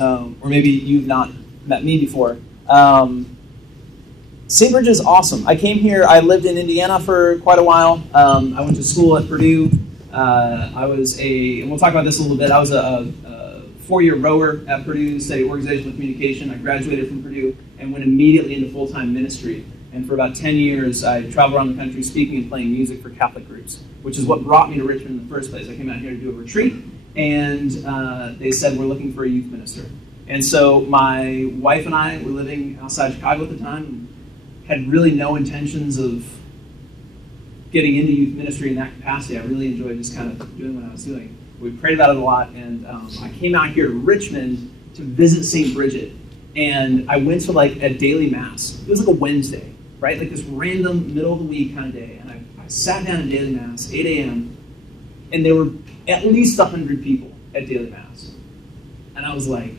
or maybe you've not met me before. St. Bridget is awesome. I came here, I lived in Indiana for quite a while. I went to school at Purdue. And we'll talk about this a little bit, I was a four-year rower at Purdue, studied organizational communication. I graduated from Purdue and went immediately into full-time ministry. And for about 10 years, I traveled around the country speaking and playing music for Catholic groups, which is what brought me to Richmond in the first place. I came out here to do a retreat, and they said, we're looking for a youth minister. And so my wife and I were living outside Chicago at the time, and had really no intentions of getting into youth ministry in that capacity. I really enjoyed just kind of doing what I was doing. We prayed about it a lot, and I came out here to Richmond to visit St. Bridget, and I went to like a daily mass. It was like a Wednesday, right? Like this random middle of the week kind of day, and I sat down at daily mass, 8 a.m., and there were at least 100 people at daily mass. And I was like,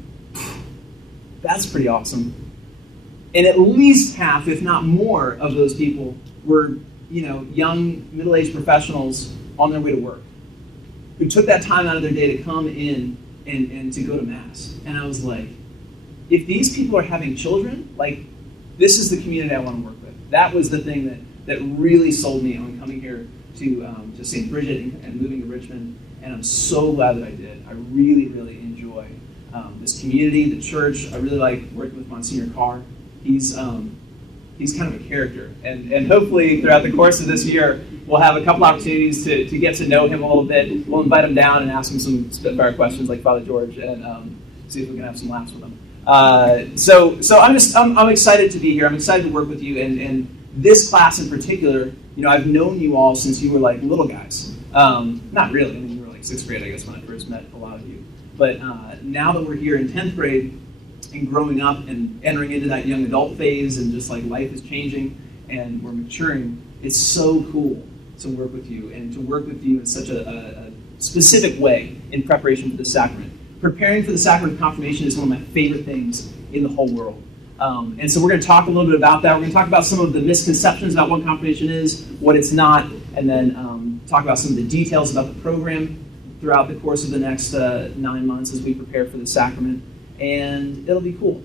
that's pretty awesome. And at least half, if not more, of those people were, young, middle-aged professionals on their way to work, who took that time out of their day to come in and to go to Mass. And I was like, if these people are having children, like, this is the community I want to work with. That was the thing that really sold me on coming here to St. Bridget and moving to Richmond. And I'm so glad that I did. I really, really enjoy this community, the church. I really like working with Monsignor Carr. He's kind of a character. And hopefully throughout the course of this year, we'll have a couple opportunities to get to know him a little bit. We'll invite him down and ask him some spitfire questions like Father George, and see if we can have some laughs with him. So I'm excited to be here. I'm excited to work with you. And this class in particular, I've known you all since you were like little guys. Not really. I mean, you were like 6th grade, I guess, when I first met a lot of you. But now that we're here in 10th grade and growing up and entering into that young adult phase, and just like life is changing and we're maturing, it's so cool to work with you, and to work with you in such a specific way in preparation for the sacrament. Preparing for the sacrament of confirmation is one of my favorite things in the whole world. And so we're going to talk a little bit about that. We're going to talk about some of the misconceptions about what confirmation is, what it's not, and then talk about some of the details about the program throughout the course of the next 9 months as we prepare for the sacrament. And it'll be cool.